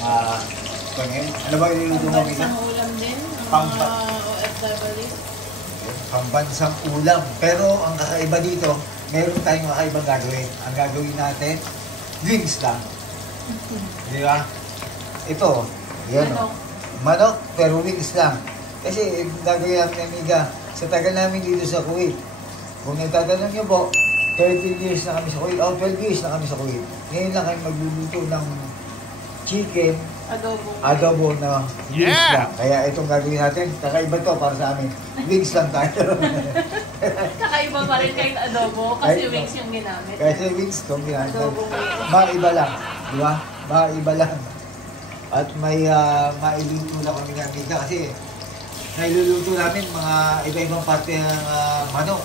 ano ba yung niluluto mo, Mika? Pambansang ulam din, ang mga OFW. Pambansang ulam. Pero ang kakaiba dito, meron tayong kakaibang gagawin. Ang gagawin natin, wings lang. Di ba? Ito, yan o. Manok, pero wings lang. Kasi gagawin natin, Amiga, sa tagal namin dito sa Kuwait. Kung nagtatanong nyo po, 13 years na kami sa Kuwait, 12 years na kami sa Kuwait. Ngayon lang kami magluluto ng chicken, adobo na wings lang. Kaya itong gagawin natin, kakaiba to para sa amin. Wings lang tayo. Kakaiba pa rin kahit adobo, kasi wings yung ginamit. Kasi wings itong ginamit. Adobo wings. Maiba lang. Di ba? Maiba lang. At may mailuluto lang kami ng Amiga kasi nailuluto namin mga iba-ibang parte ng manok.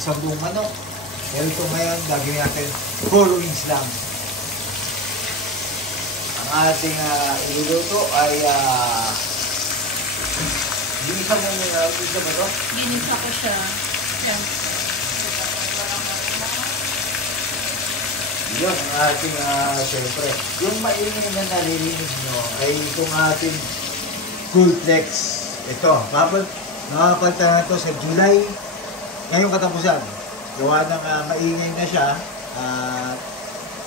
Isang buong manok. Pero ito ngayon, gagawin natin puro wings lang. Ang ating iluluto ay ginisa mo muna. Ginisa mo ito? Ginisa ko siya. Yan. Yun, ang ating, siyempre, yung maingay na naririnig nyo ay itong ating Coolplex. Ito, nakapalta na ito sa July, ngayong katapusan. Gawa ng maingay na siya,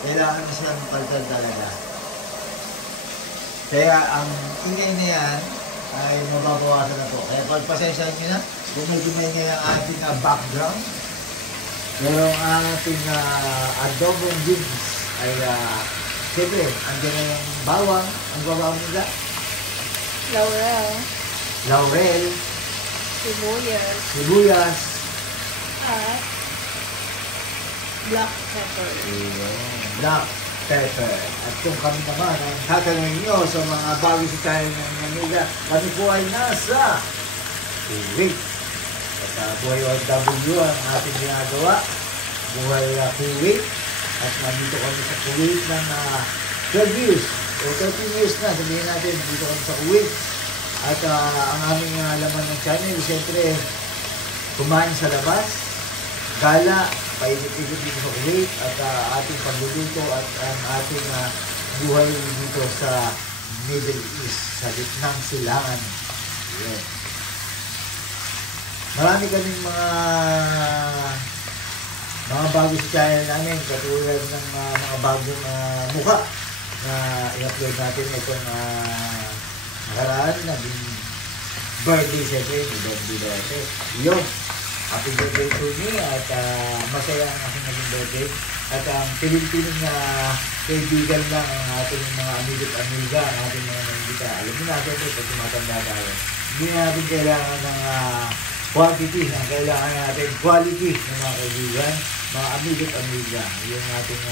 kailangan na siyang paltan talaga. Kaya ang ingay na yan ay mababawasan na po. Kaya pagpasensyahan nyo na, kung medyo maingay ang ating background, pero ang ating adobong wings ay siyempre, andyan na yung bawang, ang bawang nila. Laurel. Sibuyas. At black pepper. Black pepper. At kung kami naman ang tatanungin nyo sa mga bago sa tayo ng Manila, kami po ay nasa Kuwait. At buhay OFW ang ating ginagawa. Buhay Kuwait. At nandito kami sa Kuwait ng 12 years. O 13 years na, sabihin natin, dito kami sa Kuwait. At ang aming laman ng channel, siyempre, kumain sa labas, gala, paikot-ikot dito sa Kuwait, at ating pagluluto at ang ating buhay dito sa Middle East, sa gitnang silangan. Yeah. Marami kaming mga bago sa channel namin, katulad ng mga bagong mukha na i-upload natin itong nakaraan na birthday siyempre, birthday. Yun, happy birthday to me at masaya ang aking naging birthday. At ang piling-piling na kaibigan lang ang ating mga amigo't amiga, ang ating mga nandita. Alam mo natin ito, pag tumatanda tayo, hindi natin kailangan ng quantity, ang kailangan natin quality ng mga kaibigan, mga amigo't amiga. Yung ating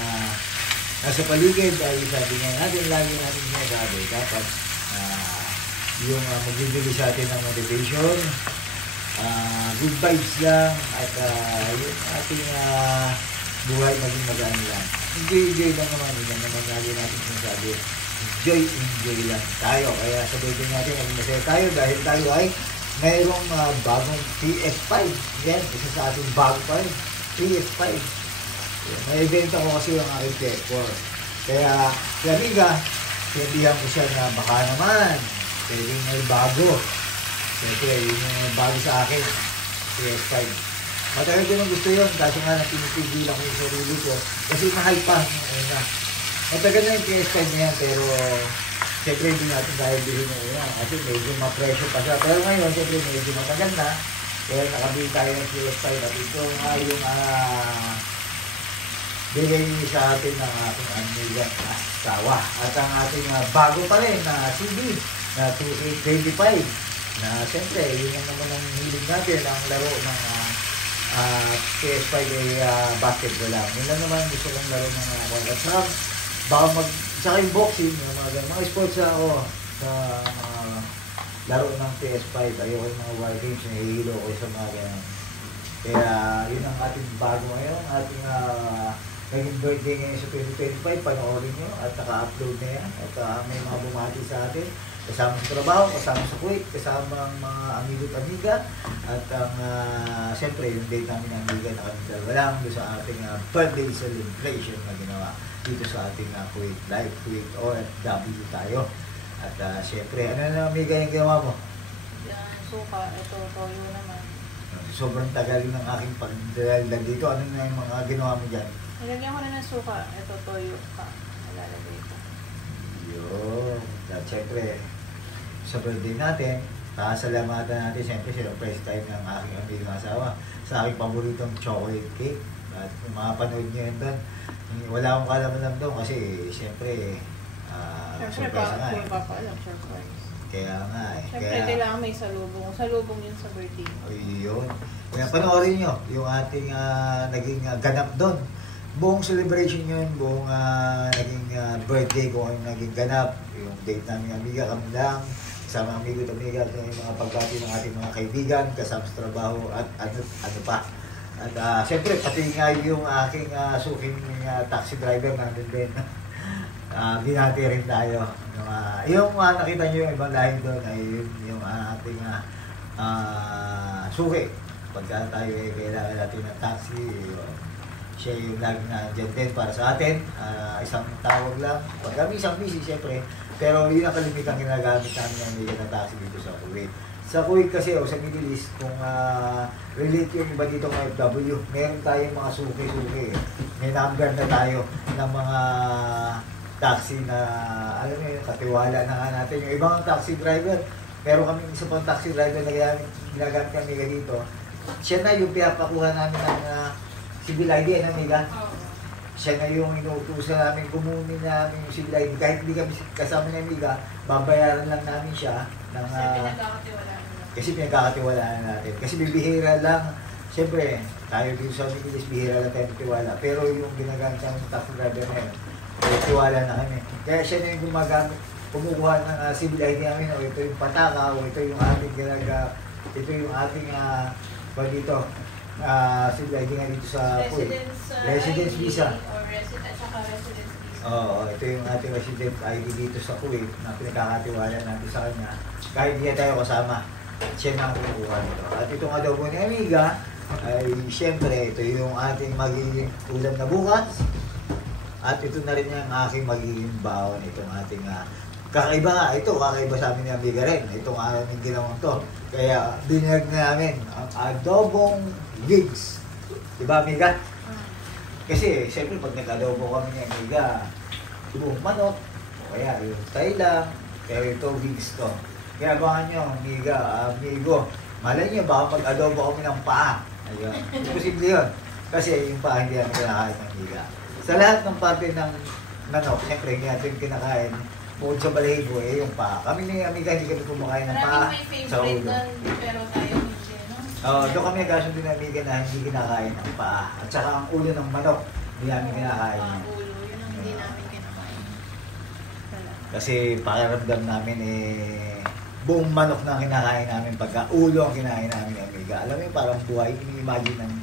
nasa paligid ay sabi nga natin, lagi natin sinasabi, dapat yung magbibigay sa atin ng motivation, good vibes lang, at yung ating buhay maging magaan lang. Enjoy lang naman, yun naman lagi natin sinasabi. Enjoy lang tayo. Kaya sa birthday natin, maging masaya tayo dahil tayo ay mayroong bagong PS5. Yan, isa sa ating bago pa rin. PS5. May event ako kasi yung aking PS4. Kaya, si Amiga, sinabihan ko siya na baka naman, pwedeng may bago. Siyempre, yun yung bago sa akin. PS5. Matagal ko nang gusto yun, kaso nga pinipigil ako yung sarili ko. Kasi mahal pa. Matagal na yung PS5 na yan, pero siyempre hindi natin dahil bilhin na yun. Kasi medyo ma-pressure pa siya. Pero ngayon, siyempre medyo matagal na. Kaya nakabili tayo ng PS5 at ito nga yung bigay sa atin ng ating Amiga asawa. At ang ating bago pa rin na CD na 2825 na siyempre yun ang naman ang hilig natin ang laro ng PS5 ay basketball lang. Yun lang naman gusto kong laro ng at saka baka saka yung boxing, mga sports ako sa laro ng PS5. Ayoko yung mga war games, nahihilo ko sa mga ganyan. Kaya yun ang ating bago ngayon, ating naging birthday ngayon sa 2025, panoorin nyo at naka-upload na yan at may mga bumati sa atin kasama sa trabaho, kasama sa Kuwait, kasama ang mga amigo't amiga at ang siyempre yung date namin ng amiga na kami lang sa ating birthday celebration na ginawa. dito sa ating Kuwait Live, Kuwait OFW tayo. At syempre, ano na amiga yung ginawa mo? Yan, suka. Ito, toyo naman. Sobrang tagal ng aking pagdalag dito. Ano na yung mga ginawa mo dyan? Nilagyan ko na ng suka. Ito, toyo pa. Nalalagay ito. Yun. At syempre, sa birthday natin, salamatan natin syempre surprise time ng aking amigang asawa sa aking paboritong chocolate cake. At kung makapanood nyo yun doon, wala akong kalaman doon kasi syempre, surprise nga eh. Surprise. Kaya nga eh. Siyempre, kailangan may salubong. Salubong yun sa birthday. Yun. Kaya panoorin nyo yung ating naging ganap doon. Buong celebration yun, buong naging birthday ko yung naging ganap. Yung date namin amiga, kami lang. Kasama amigo at amiga at yung mga pagbati ng ating mga kaibigan, kasama sa trabaho at ano pa. At siyempre, pati nga yung aking suking taxi driver nandun din. Binati rin tayo. Yung nakita nyo yung ibang lahi doon ay yung ating suki. Pagka tayo kailangan natin ng taxi, siya yung lagi na dyan din para sa atin. Isang tawag lang. Pag kami isang busy, siyempre. Pero yun ang kalimitan ginagamit namin ng amiga na taxi dito sa Kuwait. Sa Kuwait kasi o sa Middle East, kung relate yung iba dito ng FW, meron tayong mga suki-suki. May number na tayo ng mga taxi na, alam mo yung katiwala na nga natin. Yung ibang taxi driver, pero kami isa pang taxi driver na ginagamit kami dito, siya na yung pinapakuha namin ng civil ID, amiga? Siya na yung inuutusan namin, kumunin namin yung civil ID. Kahit hindi kami kasama ng amiga, babayaran lang namin siya ng, kasi pinagkakatiwalaan natin. Kasi bibihira lang, siyempre, tayo dito sa Middle East, bihira lang tayo tiwala. Pero yung ginagamit ng taxi driver na yun, tiwala na kami. Kaya siya na yung gumagamit, kumukuha ng civil ID namin, o ito yung pataka, o ito yung ating ito yung ating dito, civil ID nga dito sa Residence Visa. Or resident, saka residence visa. Oo, ito yung ating resident ID dito sa Kuwait na pinagkakatiwala natin sa kanya. Kahit hindi tayo kasama, siya na ang kumukuha nito. At itong adobo ni amiga, ay siyempre ito yung ating magiging ulam na bukas. At ito na rin yung aking magiging baon, itong ating kakaiba nga, ito kakaiba sa amin ni amiga rin, itong aming ginawang to. Kaya binag na namin ang adobong gigs. Diba amiga? Kasi siyempre pag nag-adobo kami ni amiga, buong manok, o kaya yung tayla, pero ito gigs to. Kaya abangan nyo, amigo, malay nyo baka pag-adobo kami ng paa. Ayun, imposible yun. Kasi yung paa hindi namin kinakain ng amiga. Sa lahat ng parte ng manok, siyempre hindi natin kinakain. Bukod sa balahibo, yung paa. Kami ni amiga hindi kami kumakain ng paa sa ulo. Pero tayo hindi, no? Doon kami nagkasunod ng amiga na hindi kinakain ng paa. At saka ang ulo ng manok, hindi namin kinakain. Ulo, yun ang hindi namin kinakain. Kasi pakiramdam namin buong manok na kinakain namin pagka ulo ang kinain namin ni amiga. Alam mo yung parang buhay, ini-imagine ng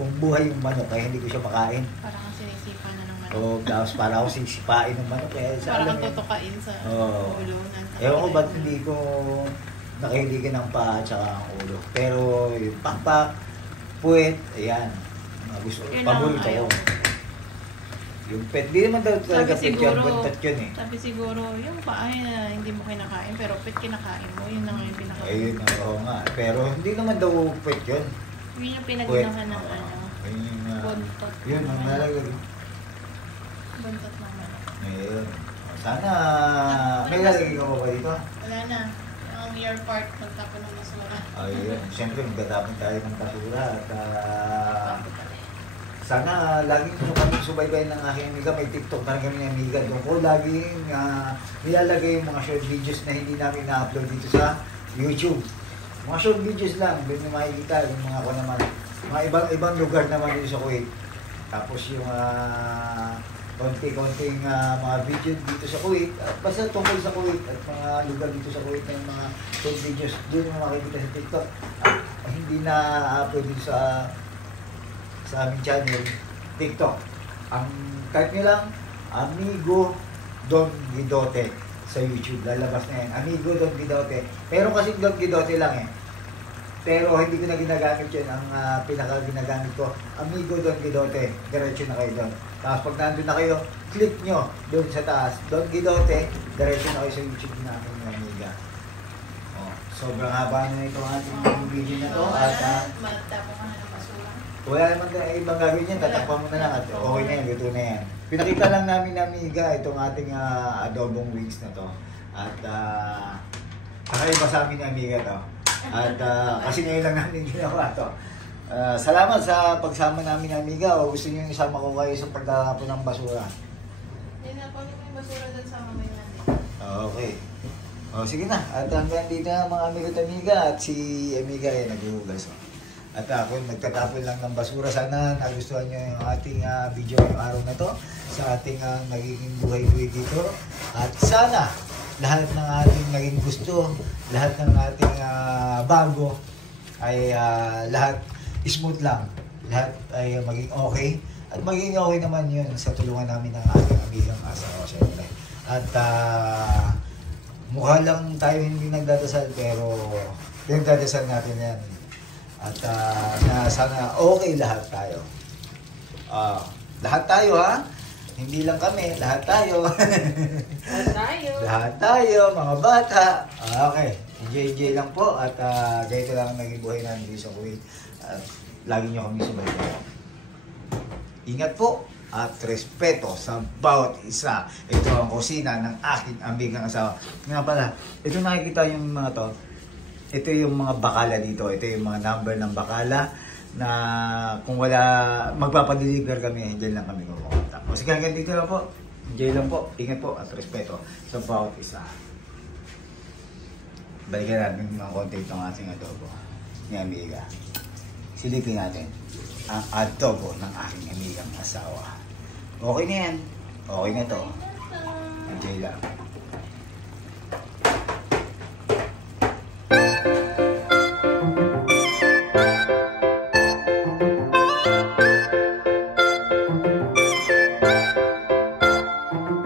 kung buhay yung manok kaya hindi ko siya makain. Parang sinisipa na ng manok. Oo, tapos para ako sisipain ng manok. Parang tutukain sa ulo. Ewan ko ba't hindi ko nakahiligan ng paa at saka ang ulo. Pero yung pakpak, puwet, ayan. Gusto, paborito ko. Yung pet, di naman talaga pet yan, buntat yun eh. Sabi siguro, yung paa na hindi mo kinakain, pero pet kinakain mo, yun na nga yung pinakain. Ayun, oo nga. Pero hindi naman daw pet yun. Yun yung pinaginahan ng buntot. Yun, ang nalagay. Buntot ng manok. Ayun. Sana, may lalagay ka ba dito? Wala na. Ang ear part, magtapon ng basura. Ayun. Siyempre, magtatapon tayo ng basura. At sana laging nyo kami subaybayan ng aking amiga. May TikTok na kami ng amiga. Doon ko laging nilalagay yung mga short videos na hindi namin na-upload dito sa YouTube. Mga short videos lang. Doon nyo makikita yung mga ko naman. Mga ibang lugar naman dito sa Kuwait. Tapos yung konti-konting mga video dito sa Kuwait. At basta tungkol sa Kuwait at mga lugar dito sa Kuwait na yung mga short videos. Doon nyo makikita sa TikTok. At hindi na-upload dito sa aming channel, TikTok. Ang type nyo lang, Amigo Don Guidote sa YouTube. Lalabas na yan. Amigo Don Guidote. Pero kasi Don Guidote lang eh. Pero hindi ko na ginagamit yan. Ang pinaka-ginagamit ko, Amigo Don Guidote. Diretso na kayo doon. Tapos pag nandun na kayo, click nyo doon sa taas. Don Guidote, diretso na kayo sa YouTube namin ng Amiga. Oh, sobrang haba na itong ating video na to. At Matapos ka na ng basura. wala naman na ibang gagawin yan. Tatakpan mo na lang at okay na yan, luto na yan. Pinakita lang namin na Amiga itong ating adobong wings na to. At kakaiba sa amin ng Amiga to. At kasi ngayon lang namin ginawa to. Salamat sa pagsama namin ng Amiga. O gusto nyo isama ko kayo sa pagtatapon ng basura? Yan na, kunin mo yung basura doon sa mamay natin. Okay. O sige na. At hanggang dito na mga Amiga at si Amiga ay naghuhugas. At ako nagtatapon lang ng basura. Sana nagustuhan nyo yung ating video yung araw na to sa ating nagiging buhay-buhay dito. At sana lahat ng ating naging gusto, lahat ng ating bago ay lahat smooth lang. Lahat ay maging okay. At maging okay naman yun sa tulungan namin ng ating amigang asawa, syempre. At mukha lang tayo hindi nagdadasal, pero nagdadasal natin yan. At na sana okay lahat tayo. Lahat tayo ha. Hindi lang kami, lahat tayo. Lahat tayo. Lahat tayo, mga bata. Okay, enjoy lang po. At ganito lang ang naging buhay namin dito sa Kuwait. At lagi nyo kami subaybay. Ingat po at respeto sa bawat isa. Ito ang kusina ng aking amigang asawa. Nga pala, ito nakikita yung mga to. Ito yung mga bakala dito. Ito yung mga number ng bakala na kung wala, magpapadeliver kami, dyan lang kami kumontak. O sige, hanggang dito lang po. Enjoy lang po. Ingat po at respeto sa bawat isa. Balikan natin mga konti itong ating adobo ni Amiga. Silipin natin ang adobo ng aking amigang asawa. Okay na yan. Okay na to. Enjoy lang.